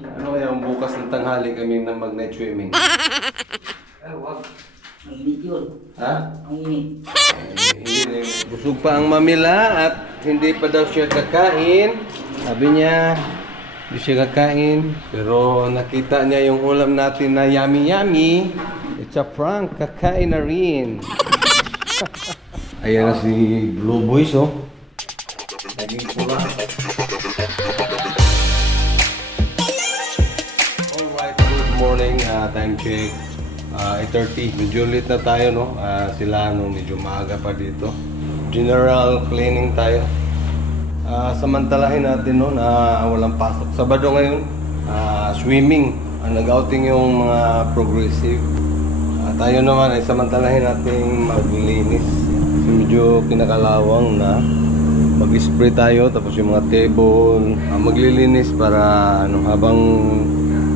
Ano kaya ang bukas ng tanghali kami ng mag-night swimming? Ay, wag. Mainit yun. Ha? Mainit. Busog pa ang mamila at hindi pa daw siya kakain. Sabi niya, hindi siya kakain. Pero nakita niya yung ulam natin na yummy. It's a prank. Kakain na rin. Ayan na si Blue Boys, oh. Naging pula. Alright, good morning. Time check. 8:30. Medyo late na tayo, no? Sila, no, medyo maaga pa dito. General cleaning tayo. Samantalahin natin, no, na walang pasok. Sabado ngayon, swimming. Nag-outing yung mga progressive. Tayo naman ay samantalahin natin maglinis. Kasi medyo kinakalawang na mag-spray tayo. Tapos yung mga table, maglilinis para ano, habang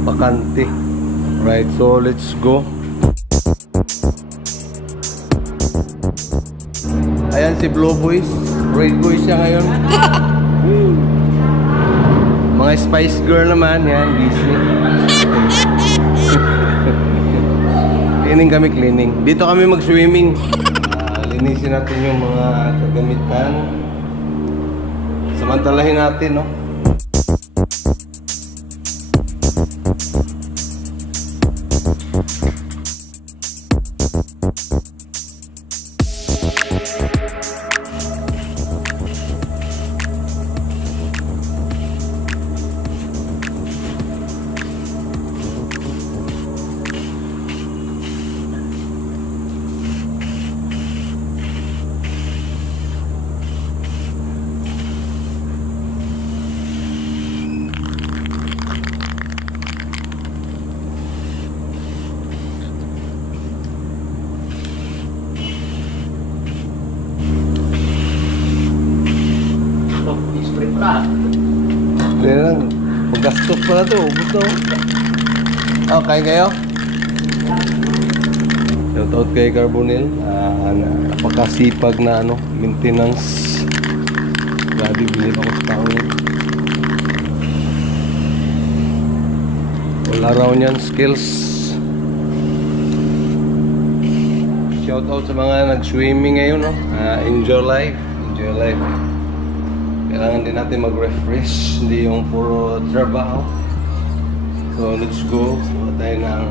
bakante. Right, so let's go. Ayan si Blue Boys. Red Boys siya ngayon. Mga Spice Girl naman. Yan, Disney. Cleaning kami, cleaning. Dito kami mag-swimming. Linisin natin yung mga kagamitan. Samantalahin natin, no? Kaya lang, paggastos pala ito, ubus na. Kain kayo? Shoutout kay Carbonel. Napakasipag na ano, maintenance. Grabe, bilhin ako sa taong yun. Wala raw niyan, skills. Shoutout sa mga nag-swimming ngayon, no? Enjoy life. Enjoy life. Kailangan din natin mag-refresh, hindi yung puro trabaho. So let's go. Kuha tayo ng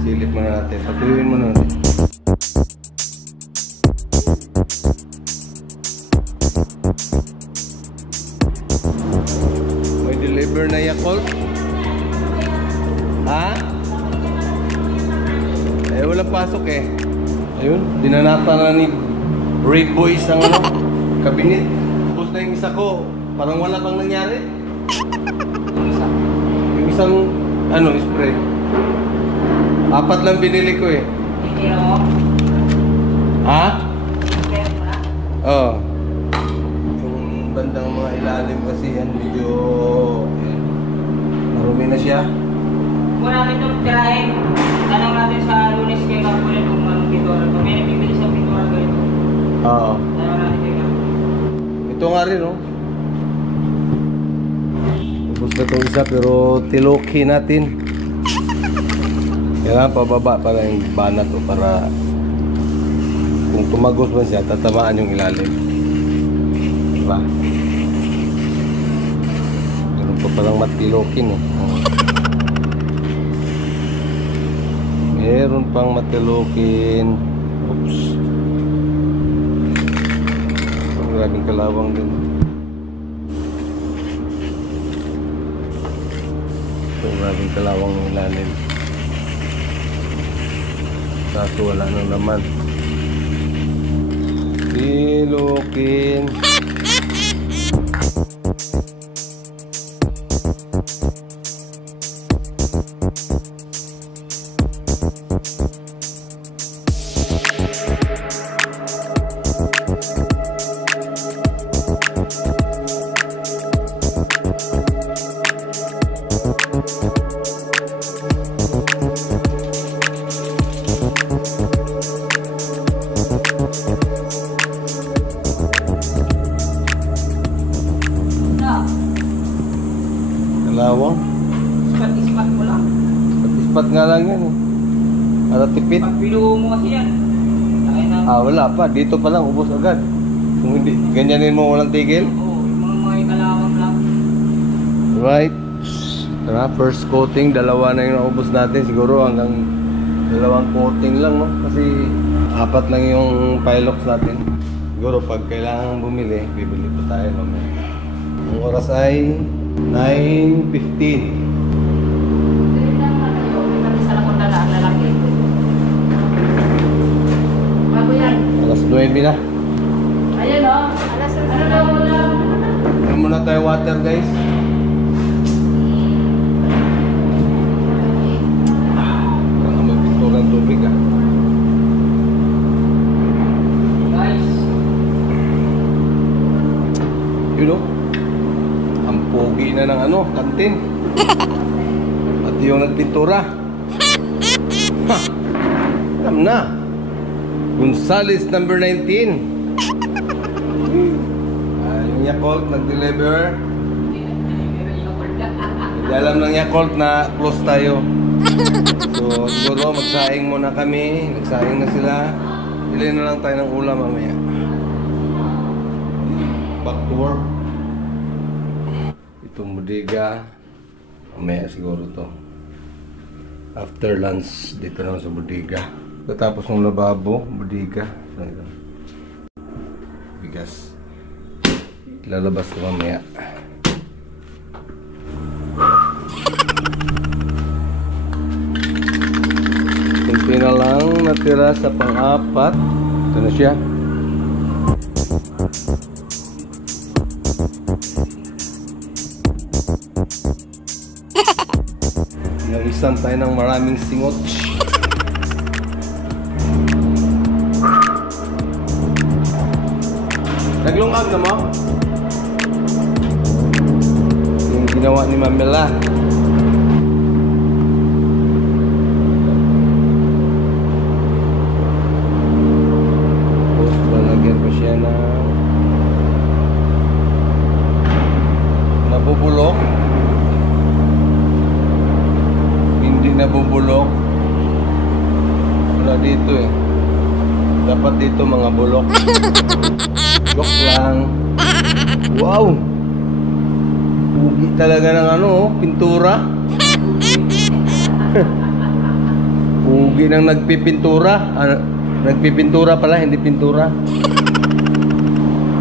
silip muna natin. Patuloyin muna natin. May deliver na Yakult? Ha? Walang pasok eh. Ayun, dinanata na ni Red Boys ang ano, kabinet. Tapos na yung isa ko, parang wala pang nangyari. Yung isang, ano, spray. 4 lang binili ko eh. Ha? Oo. Yung bandang mga ilalim kasi yan, medyo marumi na siya. Kung natin itong tirahin, tanong natin sa Lunes kay Kapunin kung anong pintura. Kung may nabibili sa pintura ganito. Oo. Tanong natin kay Kapunin. Ito nga rin, no? Ubus na itong isa, pero tiloki natin. Kailangan pababa para yung banat o para kung tumagos man siya, tatamaan yung ilalim. Diba? Ganun pa parang matilokin, eh. Meron pang matilokin. Oops. Maraming kalawang din. Maraming kalawang ng ilalim. Kaso wala nang laman. Tilokin. Kalawang. Ispat mo lang. Ispat nga lang yan eh. Para tipid. Pag binuo mo kasi yan. Laki na. Wala pa. Dito pa lang, ubos agad. Kung hindi, ganyanin mo walang tigil. Oo, yung mga kalawang lang. Right. Tara, first coating, dalawa na yung naubos natin. Siguro hanggang dalawang coating lang, no? Kasi 4 lang yung Pilox natin. Siguro pag kailangan bumili, bibili pa tayo mamaya. Ang oras ay 9:15. Alas 9 na. Ayan o, alas ano na muna. Ano muna tayo water, guys? Parang magpinturang tubig, ah. Guys. You know? Ang pogi na ng ano, kantin. At yung nagpintura. Ha! Alam na. Gonzales number 19. Yung Yakult nag-deliver. Hindi alam ng Yakult na close tayo. So siguro magsaing muna kami. Nagsaing na sila. Bili na lang tayo ng ulam mamaya. Back to work. Itong bodega mamaya siguro to. After lunch dito naman sa bodega. Tapos ng lababo, bodega. Bigas. Lalabas na mamaya. Kunti na lang natira sa pang-4. Ito na siya. Nawisan tayo ng maraming singot. Naglungag na mo? Yung ginawa ni Mamela. Tapos lalagyan pa siya na nabubulok. Hindi nabubulok. Wala dito eh. Dapat dito mga bulok. Joke lang. Wow! Pugi talaga ng ano, pintura. Pugi ng nagpipintura. Nagpipintura pala, hindi pintura.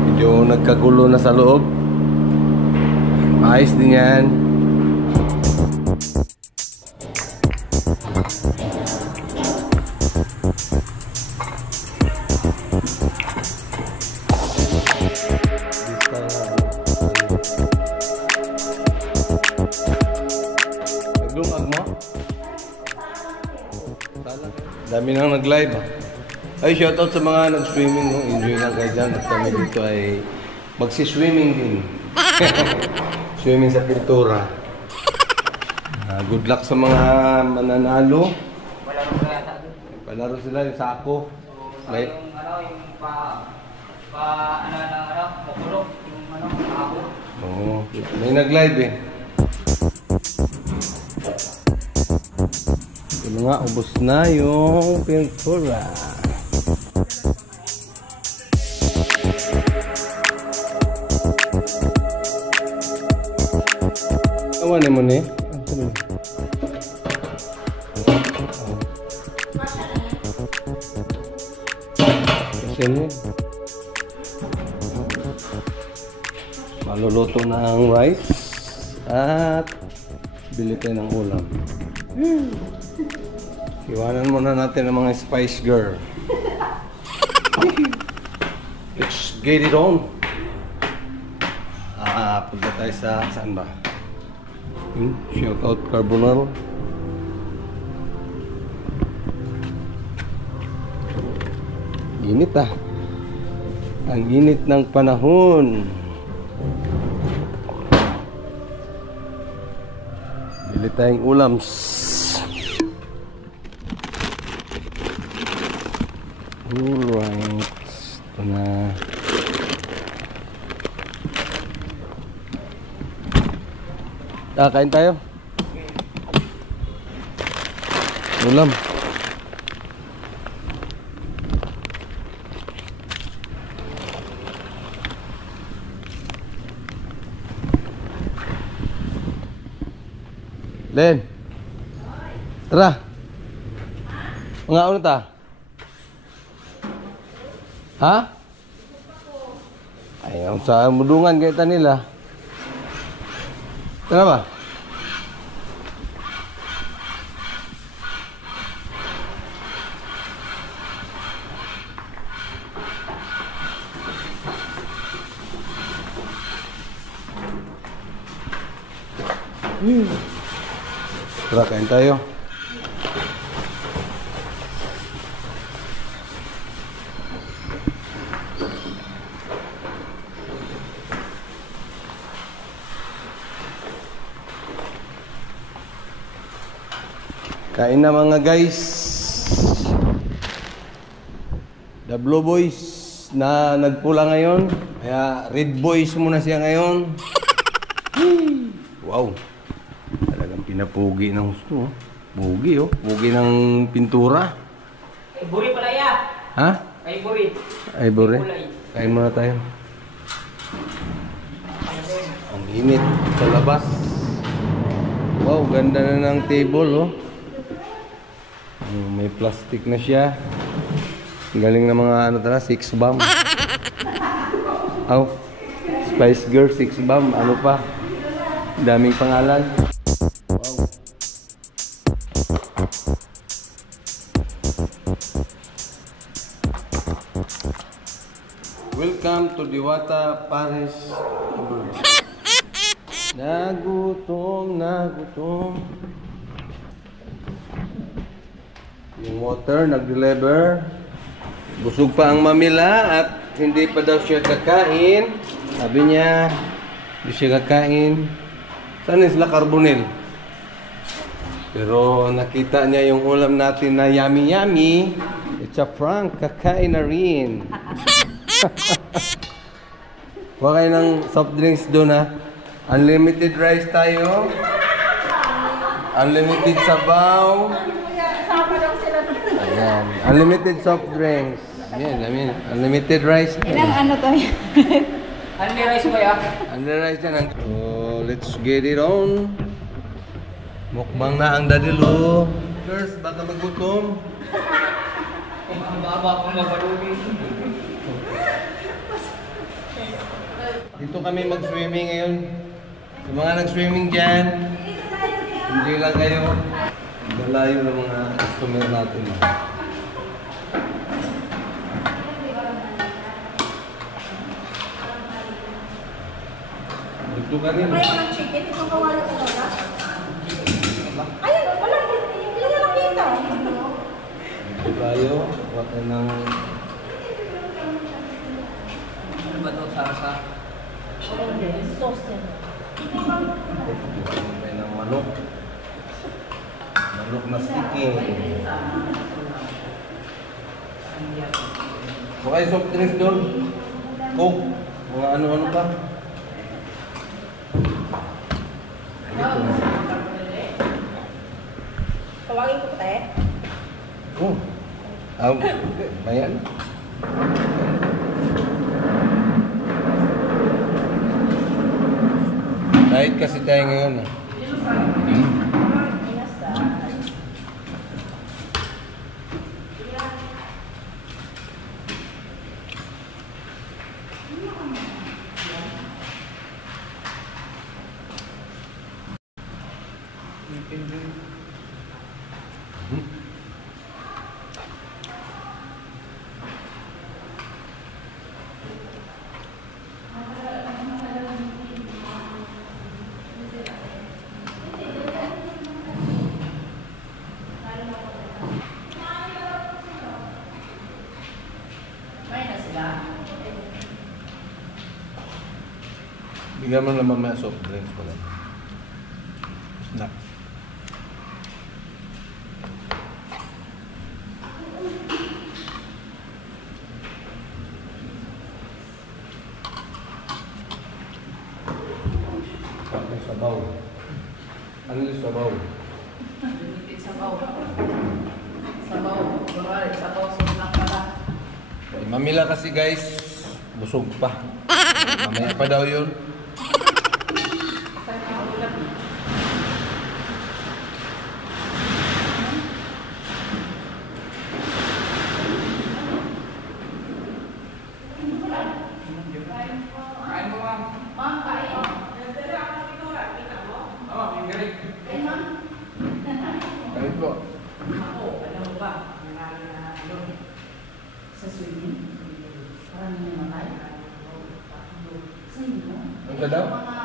Medyo nagkagulo na sa loob. Ayos din yan. Naglungag mo? Dami nang nag-live. Ay, shoutout sa mga nag-swimming. No? Enjoy lang kayo dyan. At kami dito ay magsi-swimming din. Swimming sa pintura. Good luck sa mga mananalo. Palaro na yata doon. Palaro sila yung sako. So, yung makulok, yung ako. Oo. May nag-live eh. Yung mga ubos na yung pintura. Awan naman eh. Kasi ano yun? Maluluto na ang rice at bili tayo ng ulam. Iwanan muna natin ang mga Spice Girl. Let's get it on. Punta tayo sa saan ba? Shout out Carbonaro. Init ah. Ang init ng panahon. Bili tayong ulams. Alright. Ito na. Kain tayo. Ulam. Len. Tara. Mga ano ta? Ha? Ayaw sa mudungan kita nila. Tara ba? Tara, kain tayo. Kain na mga guys. The Blue Boys na nagpula ngayon. Kaya Red Boys muna siya ngayon. Wow. Talagang pinapugi ng gusto. Oh. Pugi oh. Pugi ng pintura. Buri pala ya. Ha? Ay buri. Ay bure. Kain muna tayo. Ang init sa labas. Wow, ganda na ng table oh. May plastic na siya. Galing na mga ano tala, 6 bomb. Oh, Spice Girl 6 bomb. Ano pa? Daming pangalan. Wow. Welcome to Diwata Paris. Nagutom, nagutom. Yung water nag-deliver. Busog pa ang mamila at hindi pa daw siya kakain. Sabi niya, hindi siya kakain. Saan sila Carbonel? Pero nakita niya yung ulam natin na yummy yummy. It's a prank, kakain na rin. Huwag kayo ng soft drinks doon ha. Unlimited rice tayo. Unlimited sabaw. Ayan. Unlimited soft drinks. Yan, unlimited rice. Ilang ano to? Only rice ba ya? Under rice yan. So, let's get it on. Mukbang na ang dadilo. Girls, baka magutom. Ang baba kong mabalubi. Dito kami mag-swimming ngayon. Sa mga nag-swimming dyan, enjoy lang kayo. Malayo ng mga customer natin. Dito ka rin. Ay, walang chicken. Itong kawala talaga. Ayun, wala. Hindi na nakita. Dito tayo. Huwag ka ng... Ano ba ito? Sarsa? Sauce. May ng manok. Manok na sticky. Okay, soft drinks doon. Coke. Mga ano-ano pa. Tawagin ko tayo. Oh. Bayan. Diet kasi tayo ngayon eh. Bigyan mo naman mga soft drinks pala. Snack. Sabaw. Ano yung sabaw? Limited sabaw. Sabaw. Bawal. Sabaw. Sunang pala. Mamila kasi guys, busog pa. Mamaya pa daw yun. Saan ang ulam? Kain mo, ma'am. Ma'am, kain. Oo, yung galing. Ay, ma'am. Kain po. Ako, alam mo ba? Ano, sa swimming, parang namatay. Sa inyo? Ang ka daw? Mga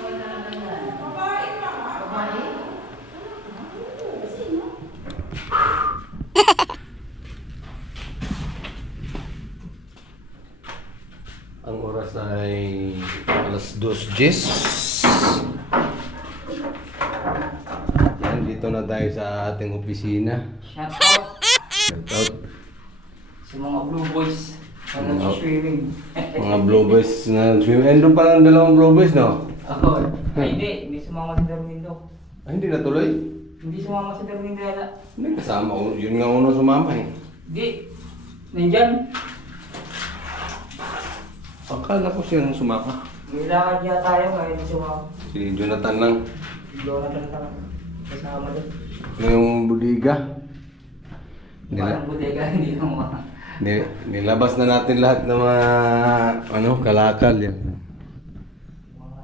wala na yan. Babae pa ba? Babae? Sino? Ang oras ay alas 2:10. Yan, dito na tayo sa ating opisina. Shout out Shout out. sa mga Blue Boys na Mga- nag-swimming. Mga Blue Boys na swim. And doon pala ang dalawang Blue Boys, no? Ako, ay hindi sumama si Darmindo. Ay, hindi natuloy. Hindi sumama si Darmindo yata. Hindi kasama. Yun nga una sumama eh. Hindi, nandyan. Akala ko siyang sumama. May lakad niya tayo kaya hindi sumama. Si Jonathan lang. Jonathan lang kasama doon. Yung budiga. Parang bodega, hindi naman. Nilabas na natin lahat ng mga kalakal yan.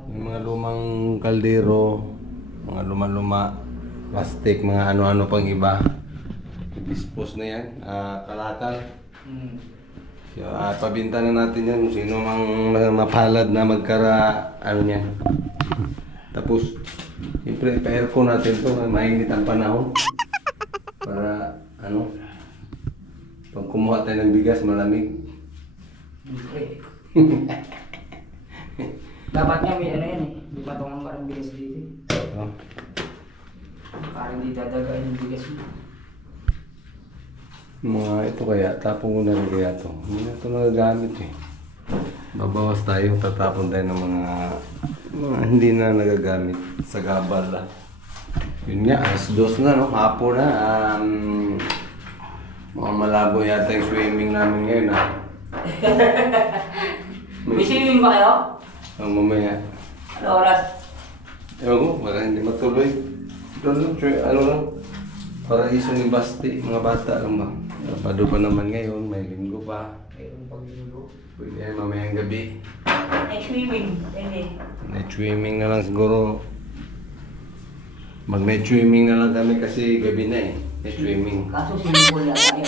Yung mga lumang kaldero, mga luma-luma, plastic, mga ano-ano pang iba. Dispose na yan, kalakal. So, pabinta na natin yan kung sino mang mapalad na ano niyan. Tapos, siyempre, pa-aircon natin to, mainit ang panahon. Para, pag kumuha tayo ng bigas, malamig. Siyempre. Dapat nga may ano yan eh. Hindi patungan ka ng bigas dito. Oh. Parang hindi dadagain yung bigas mo. Mga ito kaya, tapon ko na rin kaya ito. Hindi na ito nagagamit eh. Babawas tayo, tatapon tayo ng mga hindi na nagagamit sa gabal lah. Yun nga, alas 2 na, no? Hapon na. Mga malabo yata yung swimming namin ngayon, ha? May swimming ba kayo? Ang mamaya. Ano oras? Ewan ko, baka hindi matuloy. Doon lang, Paraiso ni Basti, mga bata lang ba? Napado pa naman ngayon, may linggo pa. Ayun, pagluluto. Pwede yan mamayang gabi. Ay, swimming. Hindi. Night swimming na lang siguro. Mag-night swimming na lang kami kasi gabi na eh. Night swimming. Kaso swimming pool yata. Ayun.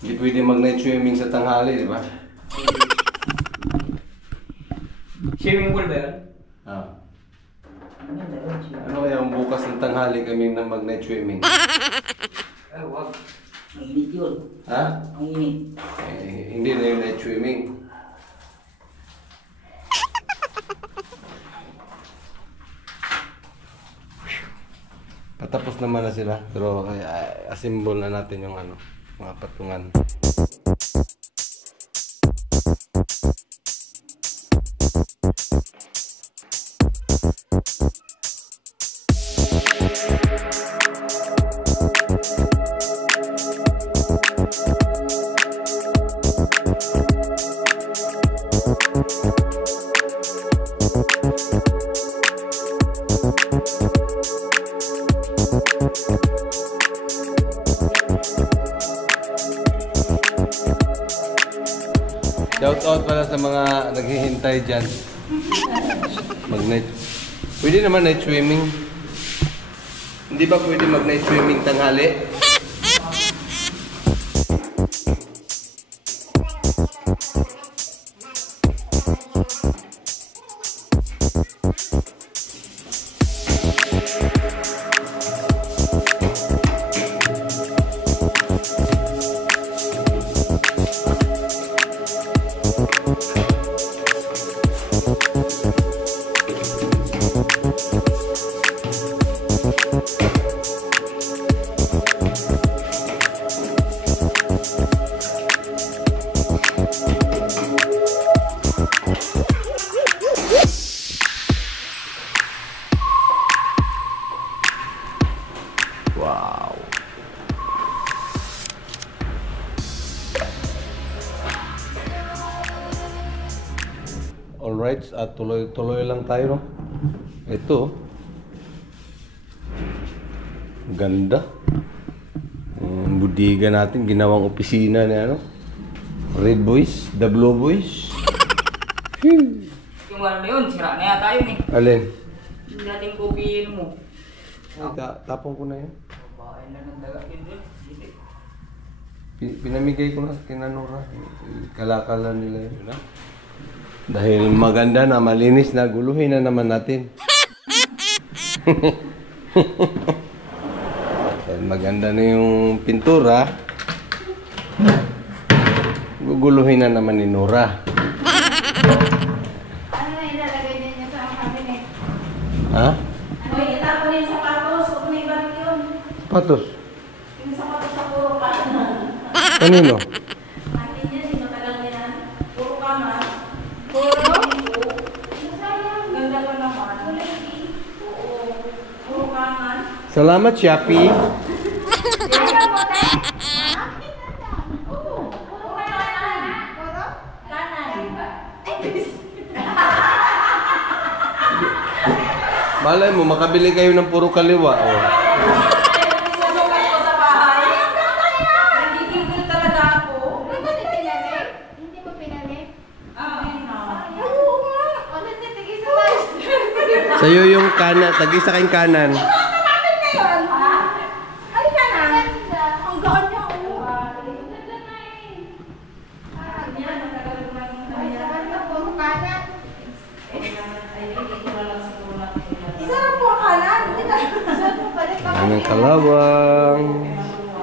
Hindi pwede mag-night swimming sa tanghali, di ba? Swimming pool ba yun? Ah. Ano yun? Dalawa swimming. Ano kaya ang bukas ng tanghali kami na mag-night swimming? Ay, wag. Ang init yun. Ha? Ang init. Hindi na yung night swimming. Patapos naman na sila, pero assemble na natin yung mga patungan. Shout out pala sa mga naghihintay dyan. Mag-night. Pwede naman night swimming. Hindi ba pwede mag-night swimming tanghali? Wow. Alright, at tuloy-tuloy lang tayo, no? Ito. Ganda. Budiga natin, ginawang opisina ni ano? Red Boys, the Blue Boys. Yung ano na yun, sira na yata yun eh. Alin? Yung dating kopiyin mo. Tapon ko na yun. Babae na ng daga yun dun. Pinamigay ko na kina Nora. Kalakalan nila yun. Dahil maganda na, malinis na, guluhin na naman natin. Dahil maganda na yung pintura, guguluhin na naman ni Nora. Ano na ilalagay niya sa cabinet? Ha? Ano itapon niya yung sapatos? Huwag may balik yun. Patos? Yung sapatos sa puro kanan. Kanino? Atin niya, di matagal niya. Puro kanan. Puro? Sayang. Ganda pa naman. Oo. Puro kanan. Salamat, Shopee. Ayaw mo, te? Oo. Puro kanan. Puro? Kanan. Malay mo, makabili kayo ng puro kaliwa. Oh. Susukat ko sa bahay. Nagigigil talaga ako. Hindi mo pinalik? Hindi mo pinalik? Hindi na. Oo nga. O, nagtitigil sa bahay. Sa'yo yung kanan, tagis sa kayong kanan. Bakit ngayon? Ha? Ano ka na? Ang gaan niya. Ganda na eh. Yan, matagal ko lang. Ay, sabat na puro kanan. Isa lang po ang kanan. Isa po balik pa. Ang kalawang.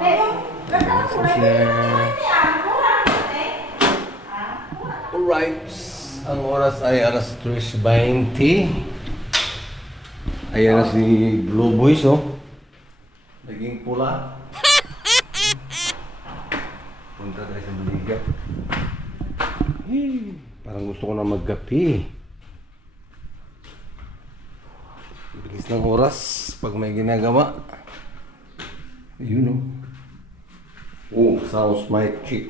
Eh, ganda na po. Alright. Ang oras ay alas 3:20. Ayan na si Blue Boys, oh. Naging pula. Punta tayo sa Buliga. Parang gusto ko na magkape. Bilis ng oras pag may ginagawa. Ayun, oh. Oh, sounds my chick.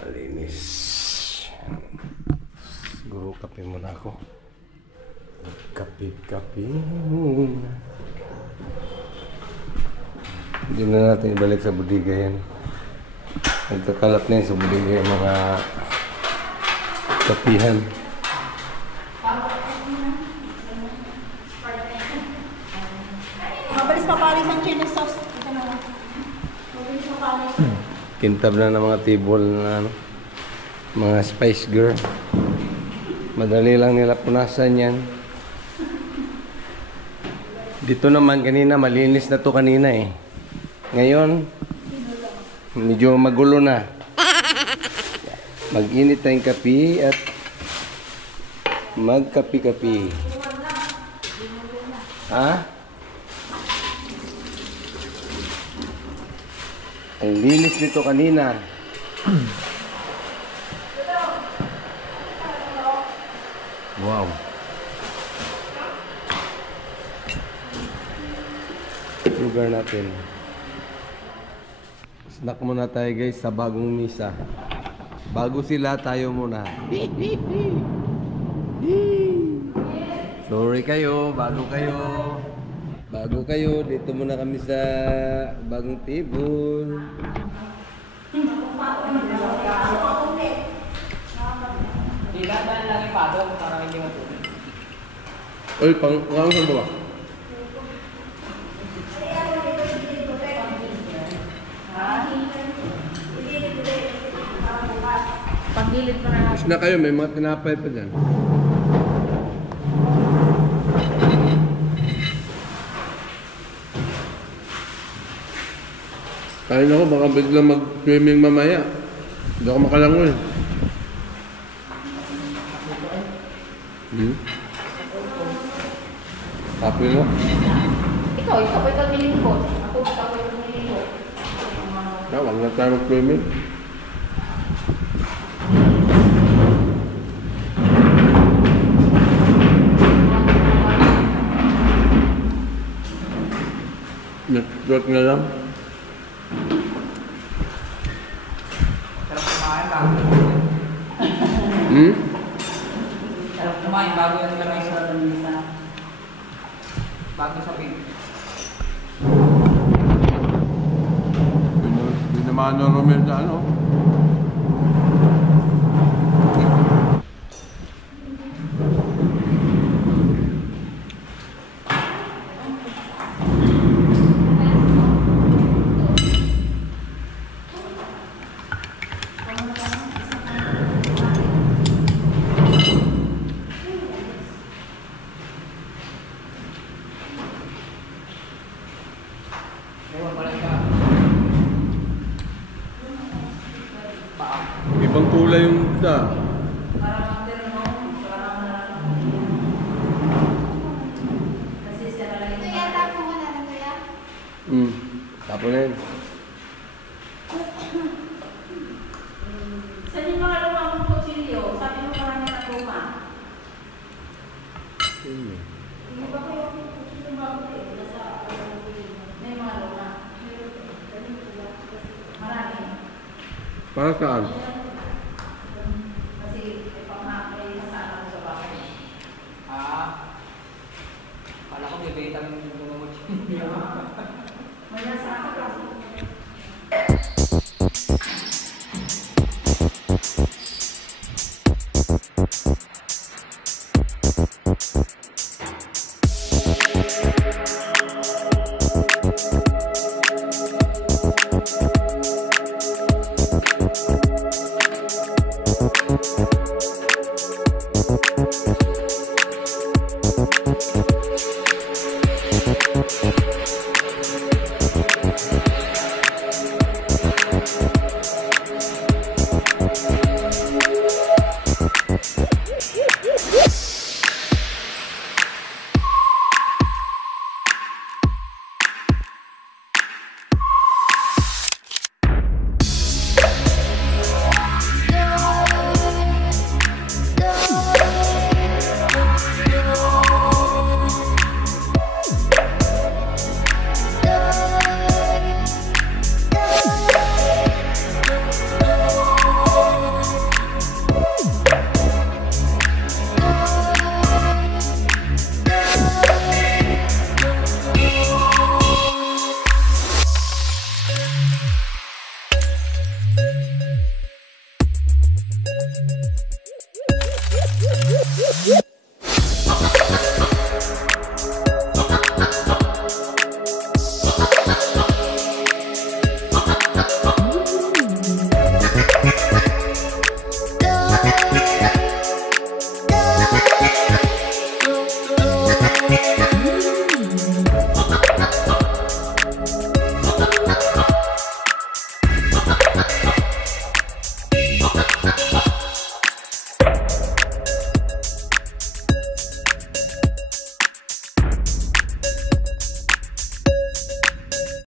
Malinis. Siguro kape muna ako. Kape muna. Hindi na natin ibalik sa budiga yan. Nagkakalat na yun sa budiga yung mga kapihan. Mabilis mapalis ang chili sauce. Ito na lang. Mabilis mapalis. Kintab na ng mga table na ano, mga Spice Girl. Madali lang nila punasan yan. Dito naman kanina, malinis na to kanina eh. Ngayon, medyo magulo na. Mag-init tayong kape at magkapi-kapi. Ha? Ang linis nito kanina. Wow. Lugar natin. Snack muna tayo guys sa bagong misa. Bago sila, tayo muna. Sorry kayo, bago kayo. Dito muna kami sa bagong table. Dilaban lang yung patong para hindi matulog. Oy, pang saan ba? Pagilid pa na natin. Na kayo, may mga tinapay pa dyan. Kain ako, baka biglang mag-swimming mamaya. Hindi ako makalangoy. Happy na? Ikaw pa ito nilingkod. Ako pa ito nilingkod. Wag na tayo mag-swimming. Nag-work na lang. Sarap kumain bago. Hmm? Sarap kumain bago yung lamay sa Isa. bago sa pig. Binamaan ng Romel na ano. Ewan pala ka. Ibang kulay yung isa. Parang ang termo, parang kasi siya na lang Ito yung yata po mo na kuya. Hmm. Tapos na yun. Saan yung mga lumang kutsilyo? Sabi mo marami na luma. Hmm. Hindi ba kayo yung kutsilyo bago eh? Nasa may mga luma. Marami. Para saan? Kasi may pangmakay na sana ako sa bahay. Kala ko bibenta ng gumamot. May nasa ako kasi.